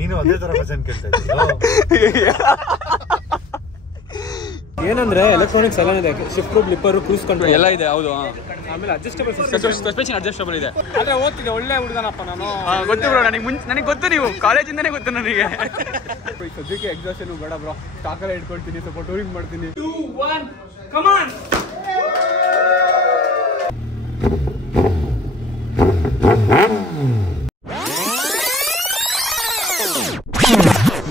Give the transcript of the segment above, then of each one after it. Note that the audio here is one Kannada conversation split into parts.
ನೀನು ಅದೇ ತರ ಕ್ವಶ್ಚನ್ ಕೇಳ್ತಾ ಇದ್ದೀಯ. ಏನಂದ್ರೆ ಎಲೆಕ್ಟ್ರಾನಿಕ್ಸ್ ಎಲ್ಲ ಇದೆ, ಶಿಫ್ಟ್ ಬ್ಲಿಪ್ಪರ್, ಕ್ರೂಸ್ ಕಂಟ್ರೋಲ್ ಎಲ್ಲ ಇದೆ. ಹೌದು. ಆಮೇಲೆ ಅಡ್ಜಸ್ಟಬಲ್ ಸಸ್ಪೆನ್ಷನ್ ಅಡ್ಜಸ್ಟಬಲ್ ಇದೆ. ಆದ್ರೆ ಓದ್ತಿದೆ, ಒಳ್ಳೆ ಹುಡುಗನಪ್ಪ ನಾನು. ಗೊತ್ತು ಬ್ರೋ, ನನಗೆ ಗೊತ್ತು, ನೀವು ಕಾಲೇಜಿಂದಾನೇ ಗೊತ್ತು ನನಗೆ. ಸದ್ಯಕ್ಕೆ ಎಕ್ಸಾಷನ್ ಬೇಡ ಬ್ರೋ, ಸ್ಟಾಕಲ್ಲೇ ಇಟ್ಕೊಳ್ತೀನಿ, ಸ್ವಲ್ಪ ಟೂರಿಂಗ್ ಮಾಡ್ತೀನಿ. 2 1 ಕಮ್ ಆನ್.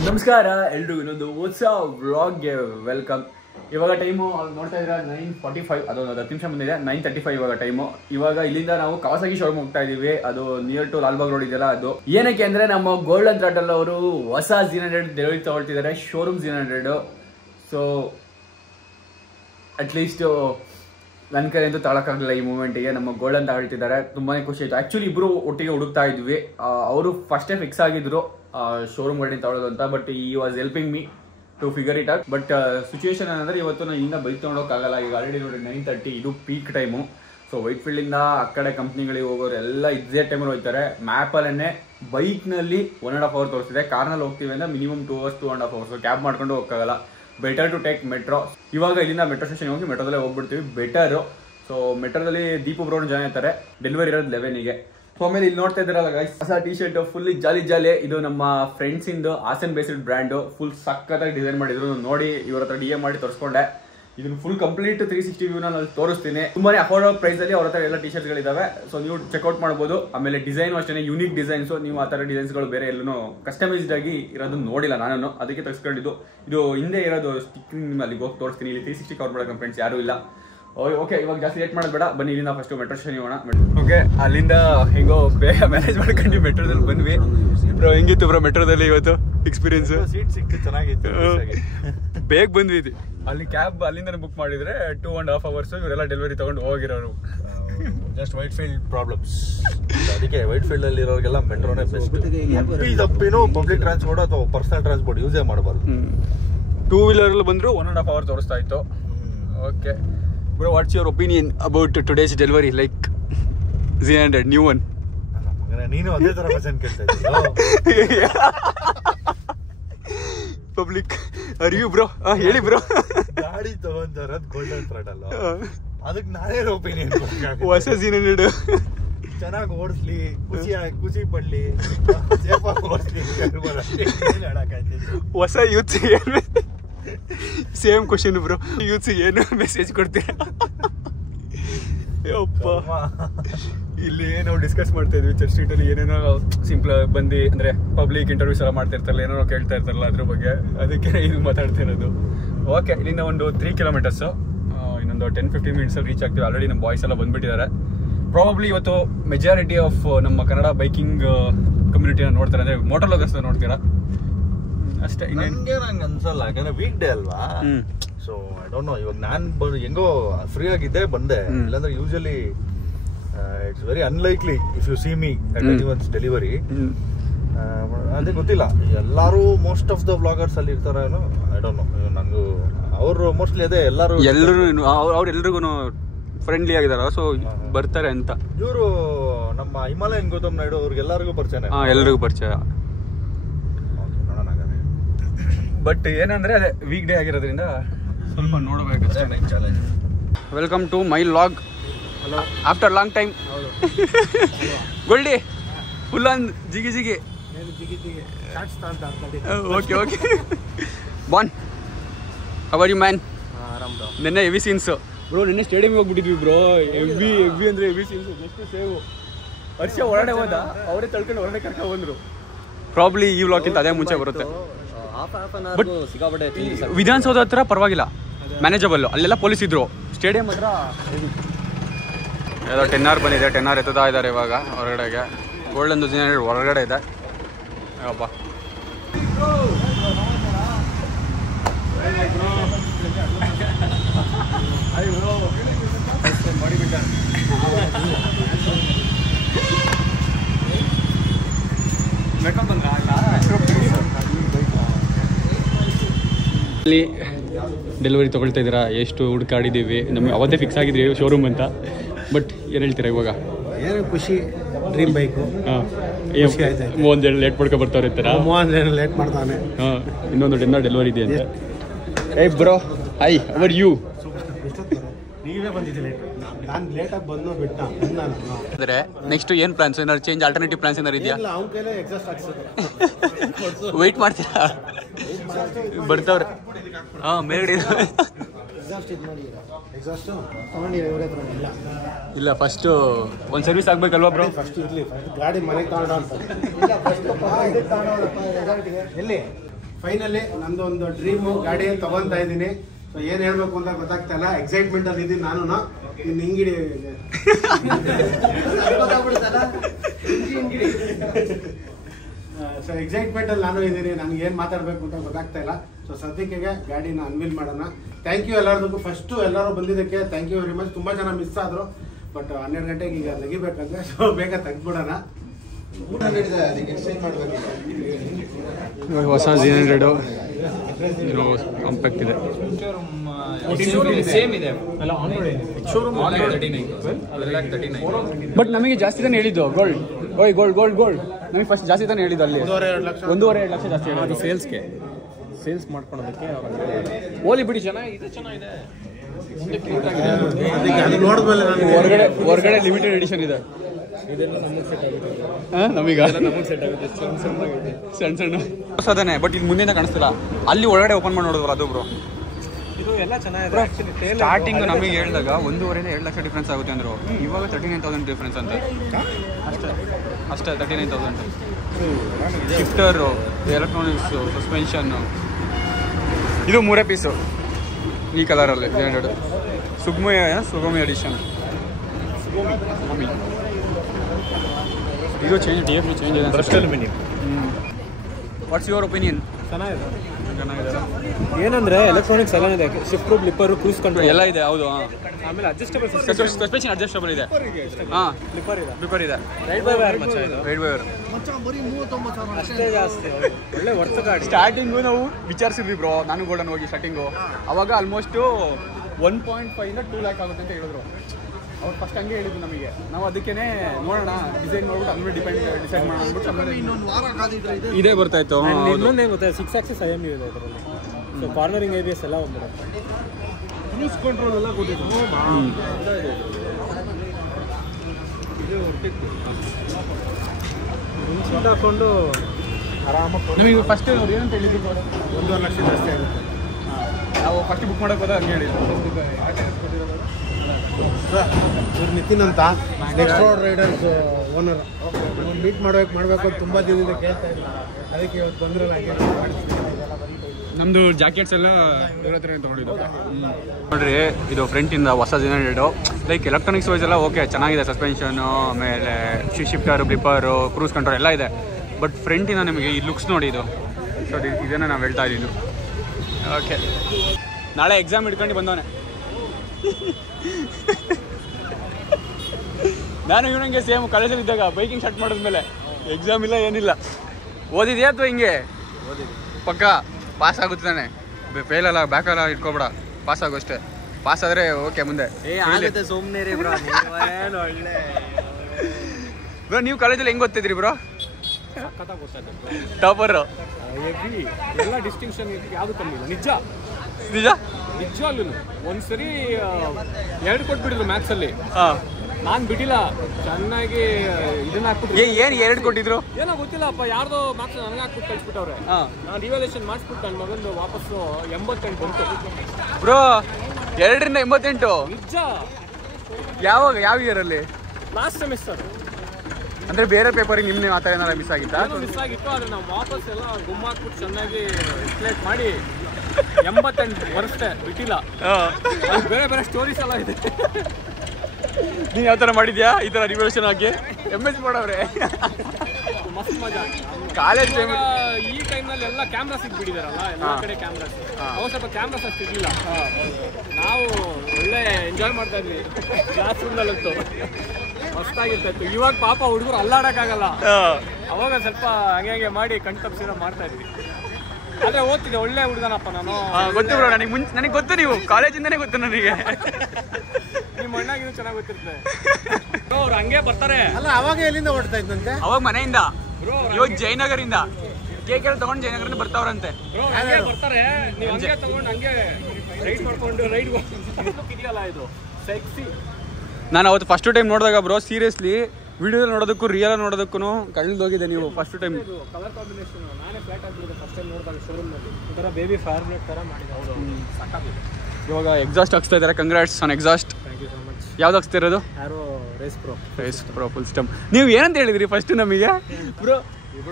ನಮಸ್ಕಾರ ಎಲ್ರಿಗೂ, ಇನ್ನೊಂದು ಹೊಸ ವ್ಲಾಗ್ಗೆ ವೆಲ್ಕಮ್. ಇವಾಗ ಟೈಮು ನೋಡ್ತಾ ಇದ್ದೀರಾ 9:45, ಅದೊಂದು 10 ನಿಮಿಷ ಬಂದಿದೆ. 9:35 ಇವಾಗ ಟೈಮು. ಇವಾಗ ಇಲ್ಲಿಂದ ನಾವು ಕವಾಸಾಕಿ ಶೋರೂಮ್ ಹೋಗ್ತಾ ಇದೀವಿ. ಅದು ನಿಯರ್ ಟು ಲಾಲ್ಬಾಗ್ ರೋಡ್ ಇದೆಯಲ್ಲ, ಅದು ಏನಕ್ಕೆ ಅಂದ್ರೆ ನಮ್ಮ ಗೋಲ್ಡನ್ ಥ್ರಾಟಲ್ ಅವರು ಹೊಸ Z100 ಡೆಲಿವರಿ ತಗೊಳ್ತಿದ್ದಾರೆ, ಶೋರೂಮ್ Z100. ಸೊ ಅಟ್ಲೀಸ್ಟ್ ನನ್ನ ಕೈಯಿಂದ ತಗೊಳಕ್ಕಾಗಲಿಲ್ಲ ಈ ಮೂಮೆಂಟಿಗೆ. ನಮ್ಮ ಗೋಲ್ಡನ್ ತಗೊಳ್ತಿದ್ದಾರೆ, ತುಂಬಾನೇ ಖುಷಿ ಆಯ್ತು. ಆಕ್ಚುಲಿ ಇಬ್ರು ಒಟ್ಟಿಗೆ ಹುಡುಕ್ತಾ ಇದ್ವಿ. ಅವರು ಫಸ್ಟೇ ಫಿಕ್ಸ್ ಆಗಿದ್ರು ಶೋರೂಮ್ ಗಾಡಿ ತಗೊಳ್ಳೋದು ಅಂತ, but he was helping me to figure it out. But situation ಏನಂದ್ರೆ, ಇವತ್ತು ನಾನು ಇನ್ನ ಬೈಕ್ ತೊಗೊಂಡೋಕ್ಕಾಗಲ್ಲ. ಈಗ ಆಲ್ರೆಡಿ ನೋಡಿ 9:30, ಇದು ಪೀಕ್ ಟೈಮು. ಸೊ ವೈಟ್ ಫೀಲ್ಡಿಂದ ಆ ಕಡೆ ಕಂಪ್ನಿಗಳಿಗೆ ಹೋಗೋರು ಎಲ್ಲ ಇದೇ ಟೈಮಲ್ಲಿ ಹೋಗ್ತಾರೆ. ಮ್ಯಾಪಲ್ಲೇ ಬೈಕ್ನಲ್ಲಿ 1.5 hour ತೋರಿಸ್ತಿದೆ. ಕಾರ್ನಲ್ಲಿ ಹೋಗ್ತೀವಿ ಅಂದ್ರೆ ಮಿನಿಮಮ್ 2 hours 2.5 hours. ಕ್ಯಾಬ್ ಮಾಡ್ಕೊಂಡು ಹೋಗೋಕ್ಕಾಗಲ್ಲ. Better to take metro. ಇವಾಗ ಇಲ್ಲಿಂದ ಮೆಟ್ರೋ ಸ್ಟೇಷನ್ ಹೋಗಿ ಮೆಟ್ರೋದಲ್ಲೇ ಹೋಗ್ಬಿಡ್ತೀವಿ, ಬೆಟರು. ಸೊ ಮೆಟ್ರೋದಲ್ಲಿ ದೀಪು ಬ್ರೌನ್ ಜಾಯ್ನ್ ಆಗ್ತಾರೆ. ಡೆಲಿವರಿ ಇರೋದು 11ಗೆ. ಸೊ ಆಮೇಲೆ ಇಲ್ಲಿ ನೋಡ್ತಾ ಇದ್ದೀರಲ್ಲ ಗೈಸ್, ಹೊಸ T shirt full jolly jolly. ಇದು ನಮ್ಮ ಫ್ರೆಂಡ್ಸ್ ಇಂದು ಹಾಸನ್ ಬೇಸ್ಡ್ ಬ್ರ್ಯಾಂಡ್. ಫುಲ್ ಸಕ್ಕತ್ತಾಗಿ ಡಿಸೈನ್ ಮಾಡಿದ್ರು. ನೋಡಿ ಇವ್ರ ಹತ್ರ DM ಮಾಡಿ ತೋರಿಸ್ಕೊಂಡೆ. ಇದನ್ನು ಫುಲ್ ಕಂಪ್ಲೀಟ್ 360 ವ್ಯೂನ ನಾನು ತೋರಿಸ್ತೀನಿ. ತುಂಬಾನೇ ಅಫೋರ್ಡಬಲ್ ಪ್ರೈಸ್ ಅಲ್ಲಿ ಅವ್ರ ಹತ್ರ ಎಲ್ಲ ಟಿ ಶರ್ಟ್ಗಳಿದಾವೆ. ಸೊ ನೀವು ಚೆಕ್ಔಟ್ ಮಾಡ್ಬೋದು. ಆಮೇಲೆ ಡಿಸೈನ್ ಅಷ್ಟೇ ಯೂನಿಕ್ ಡಿಸೈನ್ಸ್. ನೀವು ಆ ತರ ಡಿಸೈನ್ಸ್ಗಳು ಬೇರೆ ಎಲ್ಲೂ ಕಸ್ಟಮೈಸ್ಡ್ ಆಗಿ ಇರೋದು ನೋಡಿಲ್ಲ ನಾನು, ಅದಕ್ಕೆ ತೆಗೆಸ್ಕೊಂಡಿದ್ದು. ಇದು ಹಿಂದೆ ಇರೋದು ಸ್ಟಿಕ್ಕಿಂಗ್ ಅಲ್ಲಿ ಹೋಗಿ ತೋರಿಸ್ತೀನಿ. ಇಲ್ಲಿ 360 ಕವರ್ ಮಾಡಕ್ಕೆ ನಮ್ಮ ಫ್ರೆಂಡ್ಸ್ ಯಾರು ಇಲ್ಲ. ಓಕೆ, ಇವಾಗ ಜಾಸ್ತಿ ಲೇಟ್ ಮಾಡೋದು ಬೇಡ, ಬನ್ನಿ ಇಲ್ಲಿಂದ ಫಸ್ಟ್ ಮೆಟ್ರೋ ಸ್ಟೇಷನ್ ಹೋಗೋಣ. ಓಕೆ, ಅಲ್ಲಿಂದ ಹೆಂಗೋ ಬೇಗ ಮ್ಯಾನೇಜ್ ಮಾಡ್ಕೊಂಡು ಮೆಟ್ರೋದಲ್ಲಿ ಬಂದ್ವಿ. ಬ್ರೋ ಹೆಂಗಿತ್ತು ಬ್ರೋ ಮೆಟ್ರೋದಲ್ಲಿ ಇವತ್ತು ಎಕ್ಸ್ಪೀರಿಯನ್ಸ್? ಸೀಟ್ ಸಿಕ್ತು, ಚೆನ್ನಾಗಿತ್ತು. ಬೇಗ ಬಂದ್ವಿ. ಅಲ್ಲಿ ಕ್ಯಾಬ್ ಅಲ್ಲಿಂದ ಬುಕ್ ಮಾಡಿದ್ರೆ 2.5 hours ಇವರೆಲ್ಲ ಡೆಲಿವರಿ ತಗೊಂಡು ಹೋಗಿರೋರು. Just Whitefield problems. ಅದಕ್ಕೆ ವೈಟ್ ಫೀಲ್ಡ್ ಅಲ್ಲಿ ಇರೋರಿಗೆಲ್ಲ ಮೆಟ್ರೋನೇ ಬೆಸ್ಟ್. ತಪ್ಪಿನೂ ಪಬ್ಲಿಕ್ ಟ್ರಾನ್ಸ್ಪೋರ್ಟ್ ಅಥವಾ ಪರ್ಸನಲ್ ಟ್ರಾನ್ಸ್ಪೋರ್ಟ್ ಯೂಸೇ ಮಾಡಬಾರ್ದು. 2 wheeler ಬಂದ್ರು 1.5 hour ತೋರಿಸ್ತಾ ಇತ್ತು. Okay bro, what's your opinion about today's delivery, like Z100 new one? ನೀನು ಅದೇ ತರ ಕ್ವಶ್ಚನ್ ಕೇಳ್ತಾ ಇದ್ದೀಯ. ಪಬ್ಲಿಕ್ ರಿವ್ಯೂ ಬ್ರೋ, ಹೇಳಿ ಬ್ರೋ. ಗಾಡಿ ತಗೊಂತಾರದ್ ಗೋಲ್ಡನ್ ಥ್ರಾಟಲ್, ಅದಕ್ಕೆ ನಾನೇ ಒಪಿನಿಯನ್. ಹೊಸ Z100 ಚೆನ್ನಾಗಿ ಓಡಿಸ್ಲಿ, ಖುಷಿ ಪಡ್ಲಿ, ಹೊಸ youth same question bro. Youths ಏನು ಮೆಸೇಜ್ ಕೊಡ್ತೀರಾ? ಅಪ್ಪ, ಇಲ್ಲಿ ನಾವು ಡಿಸ್ಕಸ್ ಮಾಡ್ತಾ ಇದ್ವಿ ಚರ್ಚ್ ಸ್ಟ್ರೀಟ್ ಅಲ್ಲಿ. ಏನೇನೋ ಸಿಂಪಲ್ ಬಂದು ಅಂದ್ರೆ ಪಬ್ಲಿಕ್ ಇಂಟರ್ವ್ಯೂಸ್ ಎಲ್ಲ ಮಾಡ್ತಾ ಇರ್ತಾರಲ್ಲ, ಏನೇನೋ ಕೇಳ್ತಾ ಇರ್ತಾರಲ್ಲ ಅದ್ರ ಬಗ್ಗೆ, ಅದಕ್ಕೆ ಇದು ಮಾತಾಡ್ತಿರೋದು. ಓಕೆ, ಇಲ್ಲಿಂದ ಒಂದು 3 kilometers, ಇನ್ನೊಂದು 10-15 minutes ರೀಚ್ ಆಗ್ತೀವಿ. ಆಲ್ರೆಡಿ ನಮ್ಮ ಬಾಯ್ಸ್ ಎಲ್ಲ ಬಂದ್ಬಿಟ್ಟಿದ್ದಾರೆ. ಪ್ರಾಬಬ್ಲಿ ಇವತ್ತು ಮೆಜಾರಿಟಿ ಆಫ್ ನಮ್ಮ ಕನ್ನಡ ಬೈಕಿಂಗ್ ಕಮ್ಯುನಿಟಿನ ನೋಡ್ತಾರೆ, ಅಂದ್ರೆ ಮೋಟರ್ ಲವರ್ಸ್ ನೋಡ್ತೀರಾ ಅಷ್ಟೇ. ನಂಗೆ ಅನ್ಸಲ್ಲ, ಯಾಕಂದ್ರೆ ವೀಕ್ ಡೇ ಅಲ್ವಾ. ಸೊ ಐ ಡೋಂಟ್ ನೋ, ಇವಾಗ ನಾನು ಹೆಂಗೋ ಫ್ರೀ ಆಗಿದ್ದೆ ಬಂದೆ. ಇಲ್ಲಾಂದ್ರೆ usually it's very unlikely if you see me at anyone's delivery. ಅದೇ ಗೊತ್ತಿಲ್ಲ, ಎಲ್ಲಾರು ಮೋಸ್ಟ್ ಆಫ್ ದ ವ್ಲಾಗರ್ಸ್ ಅಲ್ಲಿ ಇರ್ತಾರೇನೋ, ಐ ಡೋಂಟ್ ನೋ. ನಂಗೂ ಅವರು ಮೋಸ್ಟ್ಲಿ ಅದೇ ಎಲ್ಲರೂ ಅವ್ರೆಲ್ರಿಗೂ ಫ್ರೆಂಡ್ಲಿ ಆಗಿದಾರ, ಸೊ ಬರ್ತಾರೆ ಅಂತ. ಇವರು ನಮ್ಮ ಹಿಮಾಲಯನ್ ಗೌತಮ್ ನಾಯ್ಡು ಅವ್ರಿಗೆಲ್ಲರಿಗೂ ಪರಿಚಯ. ಎಲ್ರಿಗೂ ಪರಿಚಯ. ಬಟ್ ಏನಂದ್ರೆ ಅದೇ ವೀಕ್ ಡೇ ಆಗಿರೋದ್ರಿಂದ ಸ್ವಲ್ಪ ನೋಡಬೇಕು. Welcome to my vlog after long time. Goldie full on ಜಿಗಿ ಜಿಗಿ. ಓಕೆ ಓಕೆ ಬಾನ್, ಹೌ ಆರ್ ಯು ಮ್ಯಾನ್? ನಿನ್ನೆ ಹೆವಿ ಸೀನ್ಸ್ ಬ್ರೋ. ನಿನ್ನೆ ಸ್ಟೇಡಿಯಂಗೆ ಹೋಗ್ಬಿಟ್ಟಿದ್ವಿ ಬ್ರೋ. ಹೆವಿ ಅಂದ್ರೆ ಹೆವಿ ಸೀನ್ಸ್. ಜಸ್ಟ್ ಸೇವ್ ವರ್ಷ ಹೊರಗಡೆ ಹೋದ, ಅವರೇ ತಳ್ಕೊಂಡು ಹೊರಗಡೆ ಕರ್ಕೊಂಡು ಬಂದ್ರು. ಪ್ರಾಬ್ಲಿ ಈ ವ್ಲಾಗ್ಗಿಂತ ಅದೇ ಮುಂಚೆ ಬರುತ್ತೆ. ಬಟ್ ವಿಧಾನಸೌಧ ಹತ್ರ ಪರವಾಗಿಲ್ಲ, ಮ್ಯಾನೇಜಬಲ್. ಅಲ್ಲೆಲ್ಲ ಪೊಲೀಸ್ ಇದ್ರು. ಸ್ಟೇಡಿಯಂ ಹತ್ರ ಯಾವುದೋ 10 hour ಬಂದಿದೆ. 10 hour ಎತ್ತುತ್ತಾ ಇದ್ದಾರೆ ಇವಾಗ ಹೊರಗಡೆಗೆ. ಗೋಲ್ಡನ್ Z100 ಹೊರಗಡೆ ಇದೆ. ಅಪ್ಪ ಅಲ್ಲಿ ಡೆಲಿವರಿ ತೊಗೊಳ್ತಾ ಇದ್ದೀರಾ? ಎಷ್ಟು ಹುಡುಕಾಡಿದ್ದೀವಿ, ನಮಗೆ ಅವತ್ತೇ ಫಿಕ್ಸ್ ಆಗಿದ್ರಿ ಶೋರೂಮ್ ಅಂತ. ಬಟ್ ಏನು ಹೇಳ್ತೀರಾ ಇವಾಗ? ಏನು ಖುಷಿ, ಡ್ರೀಮ್ ಬೈಕು. ಒಂದೆರಡು ಲೇಟ್ ಮಾಡ್ಕೊ ಬರ್ತಾವ್ರೆ ಇರ್ತಾರ ಲೇಟ್ ಮಾಡ್ತಾನೆ. ಹಾಂ ಇನ್ನೊಂದು ಡಿನ್ನರ್ ಡೆಲಿವರಿ ಇದೆ ಅಂತ. ಏ ಬ್ರೋ ಐ ಅವರ್ ಯು ನೀವೇ ಬಂದಿದ್ದೆ ಲೇಟ್. ನಾನು ಲೇಟಾಗಿ ಬಂದು ಬಿಟ್ಟ ಅಂದರೆ ನೆಕ್ಸ್ಟ್ ಏನು ಪ್ಲಾನ್ಸ್ ಏನಾದ್ರು ಚೇಂಜ್ ಆಲ್ಟರ್ನೇಟಿವ್ ಪ್ಲಾನ್ಸ್ ಏನಾರು ಇದೆಯಾ? ಅವ್ನ ಕೈಲೇ ಎಕ್ಸಾಸ್ಟ್ ಹಾಕ್ಸೋದು. ವೆಯ್ಟ್ ಮಾಡ್ತೀರಾ? ಬರ್ತಾವ್ರೆ. ಹಾಂ ಮೇಲ್ಗಡೆ ಇಲ್ಲ ಫಸ್ಟು ಒಂದು ಸರ್ವಿಸ್ ಆಗ್ಬೇಕಲ್ವಾ ಬ್ರೋ? ಫಸ್ಟ್ ಇರಲಿ, ಗಾಡಿ ಮನೆಗೆ ತಗೊಂಡು ಅಂತ ಎಲ್ಲಿ ಫೈನಲಿ ನಂದು ಒಂದು ಡ್ರೀಮು ಗಾಡಿ ತಗೊತಾ ಇದ್ದೀನಿ. ಸೊ ಏನು ಹೇಳ್ಬೇಕು ಅಂತ ಗೊತ್ತಾಗ್ತಾ ಇಲ್ಲ, ಎಕ್ಸೈಟ್ಮೆಂಟ್ ಅಲ್ಲಿ ಇದ್ದೀನಿ ನಾನು. ಇನ್ನು ಹಿಂಗಿಡಿ ಸೊ ಎಕ್ಸೈಟ್ಮೆಂಟ್ ಅಲ್ಲಿ ನಾನು ಇದ್ದೀನಿ, ನನಗೆ ಏನು ಮಾತಾಡಬೇಕು ಅಂತ ಗೊತ್ತಾಗ್ತಾ ಇಲ್ಲ. ಸೊ ಸದ್ಯಕ್ಕೆ ಗಾಡಿನ ಅನ್ವೀಲ್ ಮಾಡೋಣ. ಥ್ಯಾಂಕ್ ಯು ಎಲ್ಲರಿಗೂ. ಫಸ್ಟು ಎಲ್ಲರೂ ಬಂದಿದ್ದಕ್ಕೆ ಥ್ಯಾಂಕ್ ಯು ವೆರಿ ಮಚ್. ತುಂಬ ಜನ ಮಿಸ್ ಆದರು, ಬಟ್ 12 ಗಂಟೆಗೆ ಈಗ ತೆಗಿಬೇಕಂದ್ರೆ ಸೊ ಬೇಗ ತೆಗ್ದ್ಬಿಡೋಣ. ಹೊಸ Z100 ಕಾಂಪ್ಯಾಕ್ಟ್ ಇದೆ. ಸೇಮ್ ಇದೆ ಬಟ್ ನಮಗೆ ಜಾಸ್ತಿ ತಾನೇ ಹೇಳಿದ್ದು ಗೋಲ್ಡ್. ಓಯ್ ಗೋಲ್ಡ್ ಗೋಲ್ಡ್ ಗೋಲ್ಡ್ ನಮಗೆ ಫಸ್ಟ್ ಜಾಸ್ತಿ ತಾನೇ ಹೇಳಿದ್ದು ಅಲ್ಲಿ. 1.5 ಲಕ್ಷ ಜಾಸ್ತಿ ಹೇಳೋದು ಸೇಲ್ಸ್ಗೆ. ಸೇಲ್ಸ್ ಮಾಡ್ಕೊಳೋದಕ್ಕೆ ಓಲಿ ಬಿಡಿ. ಚೆನ್ನಾಗಿದೆ ಹೊರಗಡೆ ಲಿಮಿಟೆಡ್ ಎಡಿಷನ್ ಇದೆ. ನಮೀಗ ಸಣ್ಣ ಸಣ್ಣ ಹೊಸದನೆ, ಬಟ್ ಇದು ಮುಂದೆಯಿಂದ ಕಾಣಿಸ್ತಿಲ್ಲ. ಅಲ್ಲಿ ಒಳಗಡೆ ಓಪನ್ ಮಾಡಿ ನೋಡಿದ್ರು ಅದು ಬ್ರೋ. ಇದು ಎಲ್ಲ ಚೆನ್ನಾಗಿದೆ. ಸ್ಟಾರ್ಟಿಂಗ್ ನಮಗೆ ಹೇಳಿದಾಗ 1.5 2 ಲಕ್ಷ ಡಿಫ್ರೆನ್ಸ್ ಆಗುತ್ತೆ ಅಂದರು. ಇವಾಗ 39,000 ಡಿಫ್ರೆನ್ಸ್ ಅಂತ ಅಷ್ಟೇ 39,000. Shifter, electronics, suspension. ಇದು 3 ಪೀಸು ಈ ಕಲರಲ್ಲಿ Z100 ಸುಗಮಿ ಎಡಿಷನ್. ಇದು ಚೇಂಜ್ DF ಚೇಂಜ್ ಇದೆ. What's your opinion? ಚೆನ್ನಾಗಿದೆ. ಏನಂದ್ರೆ ಎಲೆಕ್ಟ್ರಾನಿಕ್ಸ್ ಎಲ್ಲ ಇದೆ, ಶಿಫ್ಟರ್, ಬ್ಲಿಪ್ಪರ್, ಕ್ರೂಸ್ ಕಂಟ್ರೋಲ್ ಎಲ್ಲ ಇದೆ. ಹೌದು. ಆಮೇಲೆ ಅಡ್ಜಸ್ಟಬಲ್ ಸಸ್ಪೆನ್ಷನ್ ಅಡ್ಜಸ್ಟಬಲ್ ಇದೆ. ಹಾಂ ಬ್ಲಿಪ್ಪರ್ ಇದೆ. ರೈಡ್ ಬೈ ವೈರ್ ಅಷ್ಟೇ ಜಾಸ್ತಿ. ಒಳ್ಳೆ ವರ್ಷ ಗಾಡಿ. ಸ್ಟಾರ್ಟಿಂಗು ನಾವು ವಿಚಾರಿಸಿದ್ವಿ ಬ್ರೋ, ನಾನು ಗೋಲ್ಡನ್ ಹೋಗಿ ಸ್ಟಾರ್ಟಿಂಗು. ಅವಾಗ ಆಲ್ಮೋಸ್ಟು 1.5 ಇಂದ 2 ಲ್ಯಾಕ್ ಆಗುತ್ತೆ ಅಂತ ಹೇಳಿದ್ರು ಅವ್ರು. ಫಸ್ಟ್ ಹಂಗೆ ಹೇಳಿದ್ದು ನಮಗೆ. ನಾವು ಅದಕ್ಕೇ ನೋಡೋಣ, ಡಿಸೈನ್ ನೋಡ್ಬಿಟ್ಟು ಅದ್ರ ಡಿಸೈಡ್ ಮಾಡೋಣ ಅಂದ್ಬಿಟ್ಟು ಇದೇ ಬರ್ತಾಯಿತ್ತು. ಇನ್ನೊಂದು ಏನು ಗೊತ್ತಾ, 6 ಆಕ್ಸಿಸ್ IMU ಇದೆ ಇದರಲ್ಲಿ. ಸೊ ಕಾರ್ನರಿಂಗ್ ABS ಎಲ್ಲ ಒಂದು ಕ್ರೂಸ್ ಕಂಟ್ರೋಲ್ ಎಲ್ಲ ಕೊಟ್ಟಿದ್ದು. ಹಾಕೊಂಡು ಆರಾಮಾಗಿ ನಮಗೆ ಫಸ್ಟ್ ಅವ್ರು ಏನಂತ ಹೇಳಿದ್ರು? 1.5 ಲಕ್ಷ ಜಾಸ್ತಿ ಆಗುತ್ತೆ. ನಾವು ಫಸ್ಟ್ ಬುಕ್ ಮಾಡೋಕೆ ಹೋದಾಗ ಹಂಗೆ ಹೇಳಿದ್ರು. ಇವ್ರು ನಿತಿನ್ ಅಂತ next road Riders owner. Meet ಮಾಡಬೇಕು ಅಂತ ತುಂಬ ದಿನದಿಂದ ಕೇಳ್ತಾ ಇಲ್ಲ, ಅದಕ್ಕೆ ಇವತ್ತು ಬಂದ್ರಲ್ಲ. ನಮ್ಮದು ಜಾಕೆಟ್ಸ್ ಎಲ್ಲ ಇವ್ರ ಹತ್ರ ತೊಗೊಂಡಿದ್ದು ನೋಡ್ರಿ. ಇದು ಫ್ರಂಟಿಂದ ಹೊಸ Z100. ಲೈಕ್ ಎಲೆಕ್ಟ್ರಾನಿಕ್ಸ್ ವೈಸ್ ಎಲ್ಲ ಓಕೆ ಚೆನ್ನಾಗಿದೆ. ಸಸ್ಪೆನ್ಷನು, ಆಮೇಲೆ ಶಿಫ್ಟರು, ಬ್ಲಿಪ್ಪರು, ಕ್ರೂಸ್ ಕಂಟ್ರೋಲ್ ಎಲ್ಲ ಇದೆ. ಬಟ್ ಫ್ರಂಟಿಂದ ನಿಮಗೆ ಈ ಲುಕ್ಸ್ ನೋಡಿ ಇದು. ಸೊ ಇದನ್ನು ನಾವು ಹೇಳ್ತಾ ಇದ್ದೀವಿ. ಓಕೆ, ನಾಳೆ ಎಕ್ಸಾಮ್ ಇಟ್ಕೊಂಡು ಬಂದವನೆ ನಾನು. ಇವನಿಗೆ ಸೇಮ್ ಕಾಲೇಜಲ್ಲಿ ಇದ್ದಾಗ ಬೈಕಿಂಗ್ ಸ್ಟಾರ್ಟ್ ಮಾಡಿದ್ಮೇಲೆ ಎಕ್ಸಾಮ್ ಇಲ್ಲ ಏನಿಲ್ಲ. ಓದಿದೆಯಾ ಅಥವಾ ಹಿಂಗೆ? ಪಕ್ಕ ಪಾಸ್ ಆಗುತ್ತೆ ತಾನೆ, ಫೇಲಲ್ಲ ಬ್ಯಾಕಲ್ಲ ಇಟ್ಕೊಬೇಡ, ಪಾಸ್ ಆಗು ಅಷ್ಟೇ. ಪಾಸ್ ಆದರೆ ಓಕೆ ಮುಂದೆ. ಸುಮ್ಮನೆ ರೀ ಬ್ರೋ, ಒಳ್ಳೆ ಬ್ರೋ. ನೀವು ಕಾಲೇಜಲ್ಲಿ ಹೆಂಗೆ ಓದ್ತಿದ್ರಿ ಬ್ರೋ? ಟಾಪರು ಎಲ್ಲ ಡಿಸ್ಟಿಂಕ್ಷನ್ ಯಾವುದು ಕಮ್ಮಿ ಇಲ್ಲ. ನಿಜ ಅಲ್ಲೂ ಒಂದ್ಸರಿ 2 ಕೊಟ್ಬಿಟ್ಟಿದ್ರು ಮ್ಯಾಥ್ಸಲ್ಲಿ. ನಾನು ಬಿಟ್ಟಿಲ್ಲ, ಚೆನ್ನಾಗಿ ಇದನ್ನ ಹಾಕ್ಬಿಟ್ಟು. ಏನು 2 ಕೊಟ್ಟಿದ್ರು? ಏನೋ ಗೊತ್ತಿಲ್ಲಪ್ಪ, ಯಾರ್ದೋ ಮ್ಯಾಥ್ಸ್ ನನಗೆ ಹಾಕ್ಬಿಟ್ಟು ಕಳಿಸ್ಬಿಟ್ಟವ್ರೆ. ನಾನು ರಿವ್ಯಾಲ್ಯೂಯೇಷನ್ ಮಾಡಿಸ್ಬಿಟ್ಟು ನನ್ನ ಮಗಂದು ವಾಪಸ್ಸು 88 ಬಂತು ಬ್ರೋ. 2ರಿಂದ 88? ನಿಜ. ಯಾವ ಇಯರಲ್ಲಿ? Last semester. ಅಂದರೆ ಬೇರೆ ಪೇಪರಿಗೆ ನಿಮ್ಮನೆ ಆ ಥರ ಏನಾರು ಮಿಸ್ ಆಗಿತ್ತಾ? ಮಿಸ್ ಆಗಿತ್ತು, ಆದರೆ ನಾವು ವಾಪಸ್ ಎಲ್ಲ ಗುಮ್ಮ ಹಾಕ್ಬಿಟ್ಟು ಚೆನ್ನಾಗಿ ಎಕ್ಸ್ಪ್ಲೇಟ್ ಮಾಡಿ 88 ಬರುತ್ತೆ, ಬಿಟ್ಟಿಲ್ಲ. ಬೇರೆ ಸ್ಟೋರೀಸ್ ಎಲ್ಲ ಇದೆ. ನೀನು ಯಾವ ಥರ ಮಾಡಿದ್ಯಾ ಈ ಥರ ರಿವಲ್ಯೂಷನ್ ಆಗಿ? MS ಮಾಡವ್ರೆ. ಮಸ್ತ್ ಮಜಾ. ಕಾಲೇಜ್ ಟೈಮ್ ಈ ಟೈಮ್ನಲ್ಲಿ ಎಲ್ಲ ಕ್ಯಾಮ್ರಾಸ್ ಇಟ್ಬಿಟ್ಟಿದಾರಲ್ಲ, ಎಲ್ಲ ಕಡೆ ಕ್ಯಾಮ್ರಾಸ್. ಅವಾಗ ಸ್ವಲ್ಪ ಕ್ಯಾಮ್ರಾಸ್ ಅಷ್ಟು ಇರಲಿಲ್ಲ. ನಾವು ಒಳ್ಳೆ ಎಂಜಾಯ್ ಮಾಡ್ತಾ ಇದ್ವಿ ಕ್ಲಾಸ್ ರೂಮ್ನಲ್ಲಂತೂ. ಮಸ್ತಾಗಿರ್ತಾಯಿತ್ತು. ಇವಾಗ ಪಾಪ ಹುಡುಗರು ಅಲ್ಲಾಡೋಕ್ಕಾಗಲ್ಲ. ಅವಾಗ ಸ್ವಲ್ಪ ಹಂಗೆ ಮಾಡಿ ಕಣ್ ತಪ್ಪಿಸಿರೋ ಮಾಡ್ತಾ ಇದ್ವಿ. ಆದರೆ ಓದ್ತಿದ್ದೆ, ಒಳ್ಳೆ ಹುಡುಗನಪ್ಪ ನಾನು. ಗೊತ್ತು ಬ್ರೋ, ನನಗೆ ಗೊತ್ತು. ನೀವು ಕಾಲೇಜಿಂದನೇ ಗೊತ್ತು ನನಗೆ. ನಿಮ್ಮ ಮಣ್ಣಾಗಿನೂ ಚೆನ್ನಾಗಿ ಗೊತ್ತಿರುತ್ತೆ ಅವ್ರು ಹಂಗೆ ಬರ್ತಾರೆ. ಅಲ್ಲ ಅವಾಗ ಎಲ್ಲಿಂದ ಓಡ್ತಾ ಇದ್ದಂತೆ? ಅವಾಗ ಮನೆಯಿಂದ ಇವಾಗ ಜಯನಗರಿಂದ ಕೇಕ್ ಎಲ್ಲ ತಗೊಂಡು ಜಯನಗರಿಂದ ಬರ್ತಾವ್ರಂತೆ. ಹಂಗೆ ಬರ್ತಾರೆ. ನೀವು ಹಂಗೆ ತಗೊಂಡು ಹಂಗೆ ರೈಡ್ ಮಾಡ್ಕೊಂಡು ರೈಡ್ ಇದೆಯಲ್ಲ ಇದು ಸೆಕ್ಸಿ. ನಾನು ಅವತ್ತು ಫಸ್ಟ್ ಟೈಮ್ ನೋಡಿದಾಗ ಬ್ರೋ ಸೀರಿಯಸ್ಲಿ ವಿಡಿಯೋದಲ್ಲಿ ನೋಡೋದಕ್ಕೂ ರಿಯಲ್ ನೋಡೋದಕ್ಕೂ ಕಳೆದೋಗಿದೆ ನೀವು ಫಸ್ಟ್ ಟೈಮ್. ಕಲರ್ ಕಾಂಬಿನೇಷನ್ ನಾನೇ ಫ್ಲಾಟ್ ಆಗಿಬಿಟ್ಟಿದೆ ಫಸ್ಟ್ ಟೈಮ್ ನೋಡಿದಾಗ ಶೋರೂಮ್ನಲ್ಲಿ. ಈ ಥರ ಬೇಬಿ ಫಾರ್ಮ್ಲೆಟ್ ಥರ ಮಾಡಿದೆ. ಹೌದು ಸಾಕಾಗಿದೆ. ಇವಾಗ ಎಕ್ಸಾಸ್ಟ್ ಹಾಕ್ಸ್ತಾ ಇದ್ದಾರೆ. Congrats on exhaust. Thank you so much. ಯಾವ್ದು ಹಾಕ್ಸ್ತಿರೋದು? ಯಾರೋ ರೇಸ್ ಪ್ರೋ ಫುಲ್ ಸಿಸ್ಟಮ್. ನೀವು ಏನಂತ ಹೇಳಿದ್ರಿ ಫಸ್ಟ್ ನಮಗೆ? ಬ್ರೋ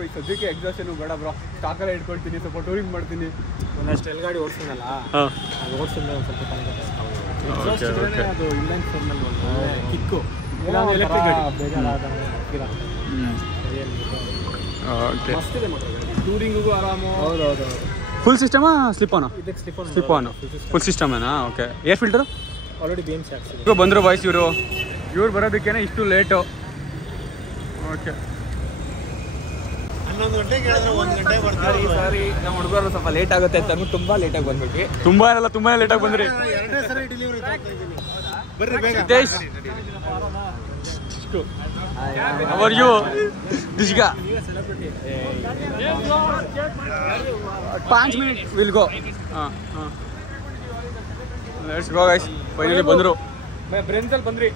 ಈ ಸದ್ಯಕ್ಕೆ ಎಕ್ಸಾಸ್ಟ್ ಏನು ಬೇಡ ಬ್ರೋ, ಸ್ಟಾಕಲ್ಲೇ ಇಟ್ಕೊಳ್ತೀನಿ, ಸ್ವಲ್ಪ ಟೂರಿಂಗ್ ಮಾಡ್ತೀನಿ. ಒಂದಷ್ಟು ಎಲ್ ಗಾಡಿ ಓಡಿಸಿದ್ನಲ್ಲ, ಅದು ಓಡಿಸಿದ್ರೆ ಒಂದು ಸ್ವಲ್ಪ ಅದು ಇನ್ಲೈನ್ ಫೋರ್ನಲ್ಲಿ ಒಂದು ಕಿಕ್ಕು ಎಲೆಕ್ಟ್ರಿಕ್ ಗಾಡಿ ಬೇಜಾರಾದ ಮಸ್ತಿದೆ ಮಾತ್ರ. ಟೂರಿಂಗಿಗೂ ಆರಾಮು. ಹೌದೌದು. ಫುಲ್ ಸಿಸ್ಟಮಾ ಸ್ಲಿಪ್ ಆನ್? ಇದಕ್ಕೆ ಸ್ಲಿಪ್ ಆನ್ ಫುಲ್ ಸಿಸ್ಟಮೇನಾ? Okay. Air filter already BMC ಹಾಕ್ಸಿದೆ. ಇವಾಗ ಬಂದರು ಬಾಯ್ಸ್. ಇವ್ರು ಬರೋದಕ್ಕೇನೆ ಇಷ್ಟು ಲೇಟು. ಓಕೆ 11 ಗಂಟೆಗೆ ಹೇಳಿದ್ರೆ 1 ಗಂಟೆಗೆ ಬರ್ತಾರೆ. ಸಾರಿ ನಮ್ಮ ಹುಡುಗರು ಸ್ವಲ್ಪ ಲೇಟ್ ಆಗುತ್ತೆ ಅಂತ ಅಂದ್ಬಿಟ್ಟು ತುಂಬಾ ಲೇಟಾಗಿ ಬಂದ್ಬಿಟ್ವಿ. ತುಂಬಾ ಲೇಟಾಗಿ ಬಂದ್ರಿ. ಎರಡನೇ ಸರಿ ಡೆಲಿವರಿ ತಗೊಳ್ತಾ ಇದ್ದೀನಿ. ಬರ್ರಿ ಬೇಗ. Siddesh how are you? Dishga 5 minutes we'll go. Let's go guys. Finally ಬಂದ್ರು. ಬ್ರೆಂಜಲ್ಲಿ ಬಂದ್ರಿ.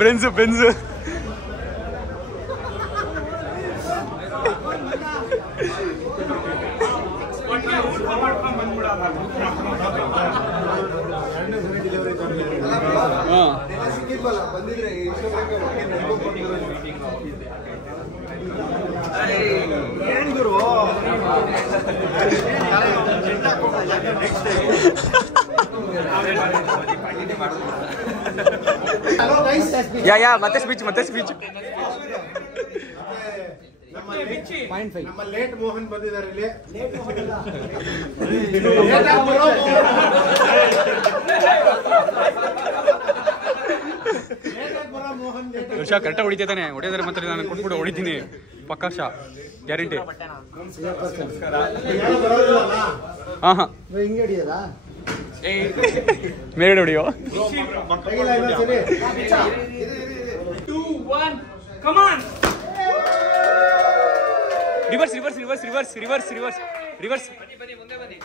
ಬ್ರೆಂಜ್ ಯಾ ಮತ್ತೆ ಸ್ಪೀಚ್ ನಮ್ಮ ಲೇಟ್ ಮೋಹನ್ ಬಂದಿದ್ದಾರೆ ಇಲ್ಲಿ. ವರ್ಷ ಕರೆಕ್ಟಾಗಿ ಹೊಡಿತಾನೆ. ಹೊಡೆದ್ರೆ ಮಾತ್ರ ನಾನು ಕೊಟ್ಬಿಟ್ಟು ಹೊಡಿತೀನಿ ಪಕ್ಕಾ ಶಾ ಗ್ಯಾರಂಟಿ. ಹಾಂ ಹಿಂಗೆ ಹೊಡಿಯೋದಾ? ಮೇಲ್ಗಡೆ ಹೊಡಿಯೋ. 2 1 come on. ರಿವರ್ಸ್ ಬನ್ನಿ ಮುಂದೆ ಬನ್ನಿ.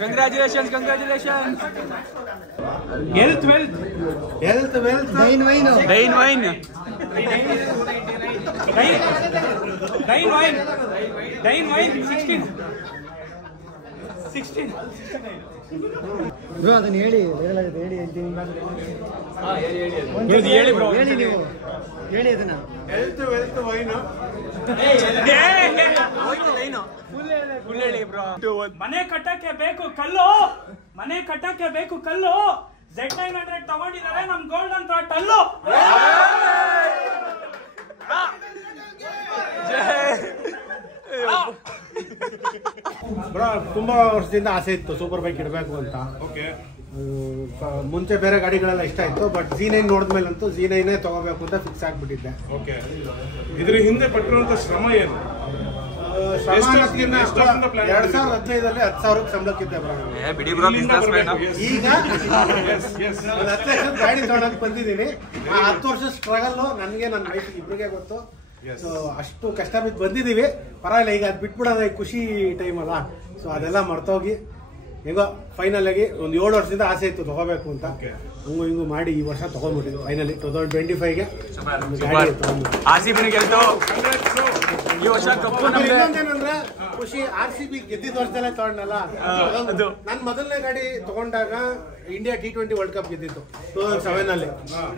Congratulations. Congratulations. Health wine Dine wine 16 bro ಅದನ್ನ ಹೇಳಿ ಹೇಳ್ತೀನಿ. ಹೇಳಿ ಬ್ರೋ, ಹೇಳಿ ನೀವು ಹೇಳಿ ಅದನ್ನ. ಹೆಲ್ತ್ ವೈನ್ ಫುಲ್ ಹೇಳಿ ಬ್ರೋ. ಮನೆ ಕಟ್ಟಕ್ಕೆ ಬೇಕು ಕಲ್ಲು. Z900 ತಗೊಂಡಿದ್ದಾರೆ ನಮ್ ಗೋಲ್ಡ್ ಅಂತ ಟಲ್ಲು. ಬ್ರೋ ತುಂಬಾ ವರ್ಷದಿಂದ ಆಸೆ ಇತ್ತು ಸೂಪರ್ ಬೈಕ್ ಇಡಬೇಕು ಅಂತ. ಮುಂಚೆ ಬೇರೆ ಗಾಡಿಗಳೆಲ್ಲ ಇಷ್ಟ ಇತ್ತು, ಬಟ್ Z9 ನೋಡಿದ್ಮೇಲಂತೂ Z9 ತಗೋಬೇಕು ಅಂತ ಫಿಕ್ಸ್ ಆಗ್ಬಿಟ್ಟಿದ್ದೆ. ಇದ್ರ ಹಿಂದೆ ಪಟ್ಟಿರುವಂತ ಶ್ರಮ ಏನು? 2015 10,000ಕ್ಕೆ ಸಂಬಳಕ್ಕಿದ್ದೆ ಬ್ರೋ. ಈಗ 10 ಲಕ್ಷದ ಗಾಡಿ ತಗೊಳಕ್ ಬಂದಿದ್ದೀನಿ. 10 ವರ್ಷ ಸ್ಟ್ರಗಲ್ ನನಗೆ ನನ್ನ ವೈಫ್ ಇಬ್ರಿಗೆ ಗೊತ್ತು. ಸೊ ಅಷ್ಟು ಕಷ್ಟ ಬಿದ್ದು ಬಂದಿದ್ದೀವಿ. ಪರವಾಗಿಲ್ಲ, ಈಗ ಅದು ಬಿಟ್ಬಿಡೋದ ಖುಷಿ ಟೈಮ್ ಅಲ್ಲ. ಸೊ ಅದೆಲ್ಲ ಮರ್ತೋಗಿ ಹೆಂಗೋ ಫೈನಲ್ ಆಗಿ ಒಂದು 7 ವರ್ಷದಿಂದ ಆಸೆ ಇತ್ತು ತಗೋಬೇಕು ಅಂತ. ಹಿಂಗೂ ಮಾಡಿ ಈ ವರ್ಷ ತಗೊಂಡ್ಬಿಟ್ಟಿದ್ವಿ ಫೈನಲಿ 2025ಗೆ ಈ ವರ್ಷ ಕಪ್ಪು. ಇನ್ನೊಂದೇನಂದ್ರೆ ಖುಷಿ RCB ಗೆದ್ದಿದ್ದ ವರ್ಷದಲ್ಲೇ ತಗೊಂಡಲ್ಲ. ನನ್ ಮೊದಲನೇ ಗಾಡಿ ತಗೊಂಡಾಗ ಇಂಡಿಯಾ T20 ವರ್ಲ್ಡ್ ಕಪ್ ಗೆದ್ದಿತ್ತು 2007 ಅಲ್ಲಿ.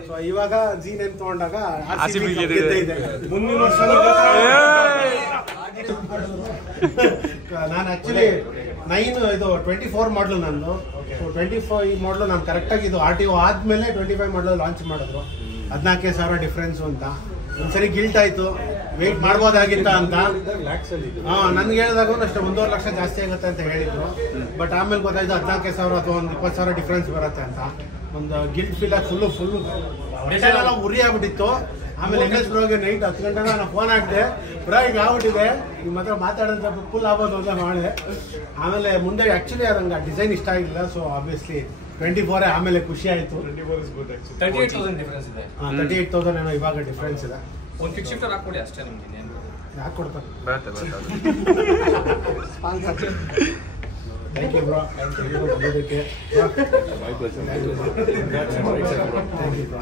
ಸೊ ಇವಾಗ Z9 ತಗೊಂಡಾಗ RCB ಗೆದ್ದೇ ಇದೆ. ಮುಂದಿನ ವರ್ಷ ನಾನು ಆಕ್ಚುಲಿ 24 ಮಾಡಲ್ ನಂದು. ಸೊ 25 ಮಾಡಲು ನಾನು ಕರೆಕ್ಟಾಗಿ ಇದು RTO ಆದ್ಮೇಲೆ 25 ಮಾಡಲು ಲಾಂಚ್ ಮಾಡಿದ್ರು. 14,000 ಡಿಫ್ರೆನ್ಸ್ ಅಂತ ಒಂದ್ಸರಿ ಗಿಲ್ಟ್ ಆಯ್ತು, ವೇಟ್ ಮಾಡ್ಬೋದಾಗಿತ್ತ ಅಂತ. ನನ್ಗೆ ಹೇಳಿದಾಗ ಅಷ್ಟೇ 1.5 ಲಕ್ಷ ಜಾಸ್ತಿ ಆಗುತ್ತೆ ಅಂತ ಹೇಳಿದ್ರು. ಬಟ್ ಆಮೇಲೆ ಗೊತ್ತಾಯ್ತು 14,000 ಅಥವಾ ಒಂದು 20,000 ಡಿಫ್ರೆನ್ಸ್ ಬರುತ್ತೆ ಅಂತ. ಒಂದು ಗಿಲ್ಟ್ ಫೀಲ್ ಆಗಿ ಫುಲ್ಲು ಎಲ್ಲ ಉರಿ ಆಗ್ಬಿಟ್ಟಿತ್ತು. ಆಮೇಲೆ MS ಬ್ರೋಗೆ ನೈಟ್ 10 ಗಂಟೆ ನಾನು ಫೋನ್ ಹಾಕಿದೆ, ಬ್ರೋ ಈಗ ಆಗ್ಬಿಟ್ಟಿದೆ ನಿಮ್ಮ ಹತ್ರ ಮಾತಾಡೋದು ಫುಲ್ ಆಗೋದು ಅಂತ ಮಾಡಿದೆ. ಆಮೇಲೆ ಮುಂದೆ ಆ್ಯಕ್ಚುಲಿ ಅದಂಗೆ ಡಿಸೈನ್ ಇಷ್ಟ ಆಗಿಲ್ಲ. ಸೊ ಆಬ್ವಿಯಸ್ಲಿ 24 ಆಮೇಲೆ ಖುಷಿ ಆಯಿತು. 38,000 ಡಿಫರೆನ್ಸ್ ಇದೆ. 38,000 ಏನೋ ಇವಾಗ ಡಿಫ್ರೆನ್ಸ್ ಇದೆ. ಒಂದು ಫಿಕ್ಸ್ ಶಿಫ್ಟರ್ ಹಾಕ್ಕೊಡಿ ಅಷ್ಟೇ ನಿಮ್ಗೆ. ಯಾಕೆ ಕೊಡ್ತಾರೆ? ಥ್ಯಾಂಕ್ ಯು ಬ್ರೋ, ಬಂದಿದ್ದಕ್ಕೆ. Thank you bro.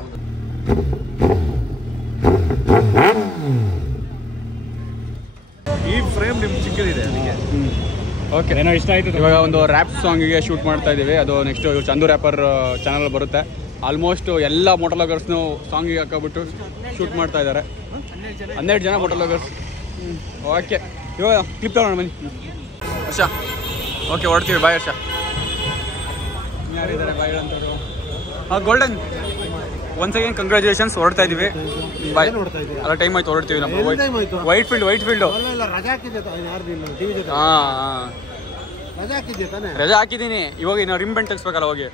ಈ ಫ್ರೇಮ್ ನಿಮ್ಗೆ ಚಿಕ್ಕದಿದೆ ಅದಕ್ಕೆ. ಓಕೆ, ಏನೋ ಇಷ್ಟ ಆಯಿತು. ಇವಾಗ ಒಂದು ರ್ಯಾಪ್ ಸಾಂಗಿಗೆ ಶೂಟ್ ಮಾಡ್ತಾ ಇದ್ದೀವಿ. ಅದು ನೆಕ್ಸ್ಟ್ ಚಂದು ರ್ಯಾಪರ್ ಚಾನಲ್ ಬರುತ್ತೆ. ಆಲ್ಮೋಸ್ಟ್ ಎಲ್ಲ ಮೋಟೋಲಾಗರ್ಸ್ನು ಸಾಂಗಿಗೆ ಹಾಕೋಬಿಟ್ಟು ಶೂಟ್ ಮಾಡ್ತಾ ಇದ್ದಾರೆ. 12 ಜನ ಮೋಟೋಲಾಗರ್ಸ್. ಓಕೆ, ಇವಾಗ ಕ್ಲಿಪ್ ತಗೊಳ್ಳೋಣ ಬನ್ನಿ. ಹರ್ಷ, ಓಕೆ ಹೊಡ್ತೀವಿ. ಬಾಯ್ ಹರ್ಷ. ಯಾರಿದ್ದಾರೆ ಬಾಯ್ ಅಂತವರು? ಹಾಂ, ಗೋಲ್ಡನ್ ಒನ್ಸ್ ಅಗೇನ್ ಕಂಗ್ರ್ಯಾಚುಲೇಷನ್ಸ್. ಹೊರಡ್ತಾ ಇದೀವಿ. ಬಾಯ್. ಅಲ್ಲ ಟೈಮ್ ಆಯ್ತು, ಹೊರಡ್ತೀವಿ. ನಮ್ಮ ವೈಟ್ ಫೀಲ್ಡ್ ರಜಾ ಹಾಕಿದ್ದೆ ರಜಾ ಹಾಕಿದ್ದೀನಿ. ಇವಾಗ ಇನ್ನು ರಿಮ್ ಬೆಂಡ್ ತೆಗಿಸ್ಬೇಕಲ್ಲ ಹೋಗಿ.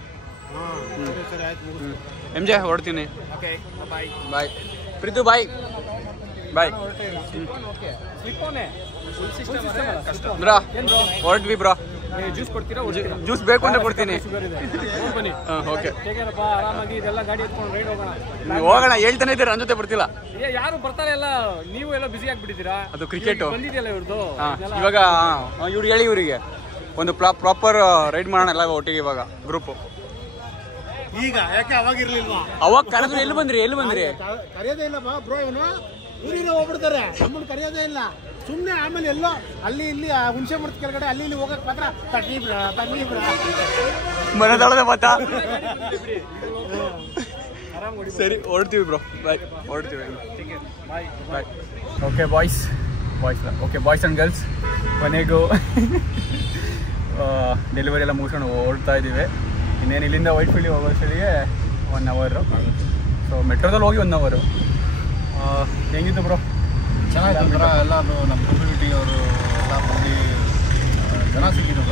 MJ ಹೊರಡ್ತೀನಿ. ಬಾಯ್ ಪ್ರೀತು. ಬಾಯ್ ಬಾಯ್. ಬ್ರಾ ಹೊರಟ್ವಿ ಬ್ರಾ. ಜ್ಯೂಸ್ ಕೊಡ್ತೀರಾ? ಜ್ಯೂಸ್ ಬೇಕು ಅಂತ ಕೊಡ್ತೀನಿ. ಬನ್ನಿ. ಓಕೆ, ಆರಾಮಾಗಿ ಇದೆಲ್ಲ ಗಾಡಿ ಎತ್ಕೊಂಡು ರೈಡ್ ಹೋಗೋಣ. ಹೇಳ್ತಾನೆ ಇದ್ದೀರಾ, ನನ್ನ ಜೊತೆ ಬರ್ತಿಲ್ಲ. ಯಾರು ಬರ್ತಾರೆ ಎಲ್ಲ, ನೀವು ಎಲ್ಲ ಬಿಸಿ ಆಗ್ಬಿಟ್ಟಿದ್ದೀರಾ. ಅದು ಕ್ರಿಕೆಟ್ ಬಂದಿದೆಯಲ್ಲ ಇವ್ರದ್ದು. ಇವಾಗ ಇವ್ರು ಹೇಳಿ ಇವರಿಗೆ ಒಂದು ಪ್ರಾಪರ್ ರೈಡ್ ಮಾಡೋಣ ಎಲ್ಲ ಒಟ್ಟಿಗೆ ಇವಾಗ ಗ್ರೂಪ್. ಈಗ ಯಾಕೆ ಅವಾಗಿರ್ಲಿಲ್ವಾ? ಅವಾಗ ಕರೆದ್ರೆ ಎಲ್ಲಿ ಬಂದ್ರಿ ಕರೆಯೋದೇ ಇಲ್ಲ ಬ್ರೋ. ಇವನು ಊರಿಗೆ ಹೋಗ್ಬಿಡ್ತಾರೆ, ನಮ್ಮನ್ನು ಕರೆಯೋದೇ ಇಲ್ಲ. ಸುಮ್ಮನೆ ಆಮೇಲೆ ಎಲ್ಲೋ ಅಲ್ಲಿ ಇಲ್ಲಿ ಹುಣಸೆ ಮರದ ಕೆಳಗಡೆ ಅಲ್ಲಿ ಇಲ್ಲಿ ಹೋಗಕ್ ಮಾತ್ರ ತಗೀಬ್ರ ಮನೆದೊಳದ ಮಾತಾ. ಸರಿ ಹೊರಡ್ತೀವಿ ಬ್ರೋ. ಬಾಯ್. ಹೊರಡ್ತೀವಿ. Bye. Okay boys and girls, ಕೊನೆಗೂ ಡೆಲಿವರಿ ಎಲ್ಲ ಮುಗಿಸ್ಕೊಂಡು ಹೊರಡ್ತಾ ಇದ್ದೀವಿ. ಇನ್ನೇನು ಇಲ್ಲಿಂದ ವೈಟ್ ಫೀಲ್ಡಿಗೆ ಹೋಗೋ ಅಷ್ಟೊತ್ತಿಗೆ 1 ಅವರು. ಸೊ ಮೆಟ್ರೋದಲ್ಲಿ ಹೋಗಿ 1 ಅವರು. ಹೆಂಗಿತ್ತು ಬ್ರೋ? ಚೆನ್ನಾಗಿತ್ತು. ಎಲ್ಲರೂ ನಮ್ಮ ಕಮ್ಯುನಿಟಿ ಅವರು ಎಲ್ಲ ಬಂದು ಜನ ಸಿಕ್ಕಿದ್ರು.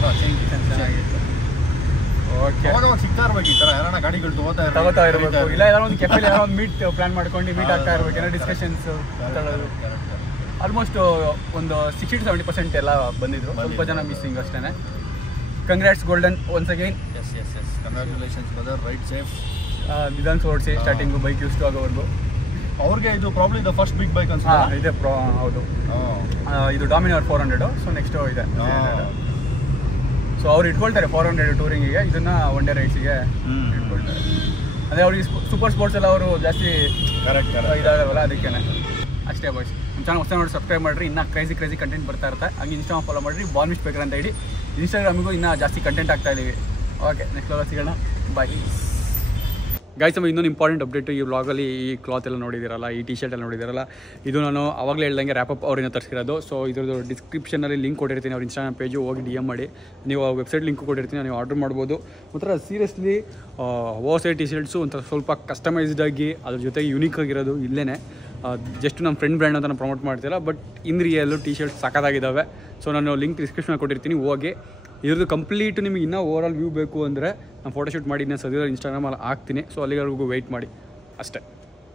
ಚೆನ್ನಾಗಿತ್ತು. ಓಕೆ, ಅವಾಗ ಸಿಗ್ತಾ ಇರ್ಬೇಕು ಈ ಥರ ಯಾರನ್ನ ಗಾಡಿಗಳು ತಗೋತಾ ಇರಬೇಕು. ಇಲ್ಲ ಯಾರೋ ಒಂದು ಕೆಫೆಲಿ ಯಾರೋ ಒಂದು ಮೀಟ್ ಪ್ಲಾನ್ ಮಾಡ್ಕೊಂಡು ಮೀಟ್ ಆಗ್ತಾ ಇರ್ಬೇಕು. ಏನೋ ಡಿಸ್ಕಷನ್ಸ್ ಮಾತಾಡೋದು. ಆಲ್ಮೋಸ್ಟ್ ಒಂದು 60-70% ಎಲ್ಲ ಬಂದಿದ್ರು. ಸ್ವಲ್ಪ ಜನ ಮಿಸ್ಸಿಂಗ್ ಅಷ್ಟೇ. Congrats golden ones again. Yes congratulations brother. Ride safe. ನಿಧಾನ ಓಡಿಸಿ ಸ್ಟಾರ್ಟಿಂಗು ಬೈಕ್ ಯೂಸ್ ಆಗೋವರೆಗೂ. ಅವ್ರಿಗೆ ಇದು probably the first big bike ಅನ್ಸುತ್ತೆ. ಇದೆ ಹೌದು. ಇದು ಡಾಮಿನಾರ್ 400. ಸೊ ನೆಕ್ಸ್ಟ್ ಇದೆ. ಸೊ ಅವ್ರು ಇಟ್ಕೊಳ್ತಾರೆ 400 ಟೂರಿಂಗಿಗೆ. ಇದನ್ನ ಒನ್ ಡೇ ರೈಡ್ಸಿಗೆ ಇಟ್ಕೊಳ್ತಾರೆ. ಅದೇ ಅವ್ರಿಗೆ ಸೂಪರ್ ಸ್ಪೋರ್ಟ್ಸ್ ಎಲ್ಲ ಅವರು ಜಾಸ್ತಿ ಇದಾಗಲ್ಲ, ಅದಕ್ಕೇನೆ ಅಷ್ಟೇ ಬಾಯ್ಸ್. ನಮ್ಮ ಚಾನಲ್ ಹೊಸ ನೋಡಿ ಸಬ್ಸ್ಕ್ರೈಬ್ ಮಾಡಿರಿ. ಇನ್ನೂ ಕ್ರೇಜಿ ಕಂಟೆಂಟ್ ಬರ್ತಾ ಇರುತ್ತೆ. ಹಂಗೆ ಇನ್ಸ್ಟಾಗ್ರಾಮ್ ಫಾಲೋ ಮಾಡಿರಿ, ಬಾರ್ಮಿಶ್ ಬೇಕರ್ ಅಂತ ಹೇಳಿ. ಇನ್ಸ್ಟಾಗ್ರಾಮಿಗೂ ಇನ್ನೂ ಜಾಸ್ತಿ ಕಂಟೆಂಟ್ ಆಗ್ತಾ ಇದ್ದೀವಿ. ಓಕೆ, ನೆಕ್ಸ್ಟ್ ವ್ಲಾಗ್ ಸಿಗೋಣ. Bye guys. ನಮ್ಮ ಇನ್ನೊಂದು ಇಂಪಾರ್ಟೆಂಟ್ ಅಪ್ಡೇಟು, ಈ ವ್ಲಾಗಲ್ಲಿ ಈ ಕ್ಲಾತ್ ಎಲ್ಲ ನೋಡಿದ್ದೀರಲ್ಲ, ಈ ಟಿ ಶರ್ಟ್ ಎಲ್ಲ ನೋಡಿದ್ದೀರಲ್ಲ, ಇದು ನಾನು ಆವಾಗಲೇ ಹೇಳ್ದಂಗೆ ರ್ಯಾಪಪ್ ಅವರಿಂದ ತರಿಸಿರೋದು. ಸೊ ಇದ್ರದ್ದು ಡಿಸ್ಕ್ರಿಪ್ಷನಲ್ಲಿ ಲಿಂಕ್ ಕೊಟ್ಟಿರ್ತೀನಿ. ಅವ್ರ ಇನ್ಸ್ಟಾಗ್ರಾಮ್ ಪೇಜು ಹೋಗಿ DM ಮಾಡಿ. ನೀವು ಆ ವೆಬ್ಸೈಟ್ ಲಿಂಕ್ ಕೊಟ್ಟಿರ್ತೀನಿ, ನೀವು ಆರ್ಡರ್ ಮಾಡ್ಬೋದು. ಒಂಥರ ಸೀರಿಯಸ್ಲಿ ಓವರ್ಸೈಜ್ ಟಿ ಶರ್ಟ್ಸು ಒಂಥರ ಸ್ವಲ್ಪ ಕಸ್ಟಮೈಸ್ಡ್ ಆಗಿ ಅದ್ರ ಜೊತೆಗೆ ಯೂನಿಕ್ ಆಗಿರೋದು ಇಲ್ಲೇ. ಜಸ್ಟ್ ನಮ್ಮ ಫ್ರೆಂಡ್ ಬ್ರ್ಯಾಂಡ್ ಅಂತ ನಾನು ಪ್ರಮೋಟ್ ಮಾಡ್ತಿಲ್ಲ, but in really T shirt ಸಾಕಾಗಿದ್ದಾವೆ. ಸೊ ನಾನು ಲಿಂಕ್ ಡಿಸ್ಕ್ರಿಪ್ಷನ್ ಕೊಟ್ಟಿರ್ತೀನಿ, ಹೋಗಿ. ಇದ್ರದ್ದು ಕಂಪ್ಲೀಟ್ ನಿಮಗೆ ಇನ್ನೂ ಓವರ್ ಆಲ್ ವ್ಯೂ ಬೇಕು ಅಂದರೆ ನಾನು ಫೋಟೋಶೂಟ್ ಮಾಡಿ ಇನ್ನೂ ಸದ್ಯದಲ್ಲಿ ಇನ್ಸ್ಟಾಗ್ರಾಮಲ್ಲಿ ಹಾಕ್ತೀನಿ. ಸೊ ಅಲ್ಲಿವರೆಗೂ ವೆಯ್ಟ್ ಮಾಡಿ ಅಷ್ಟೇ.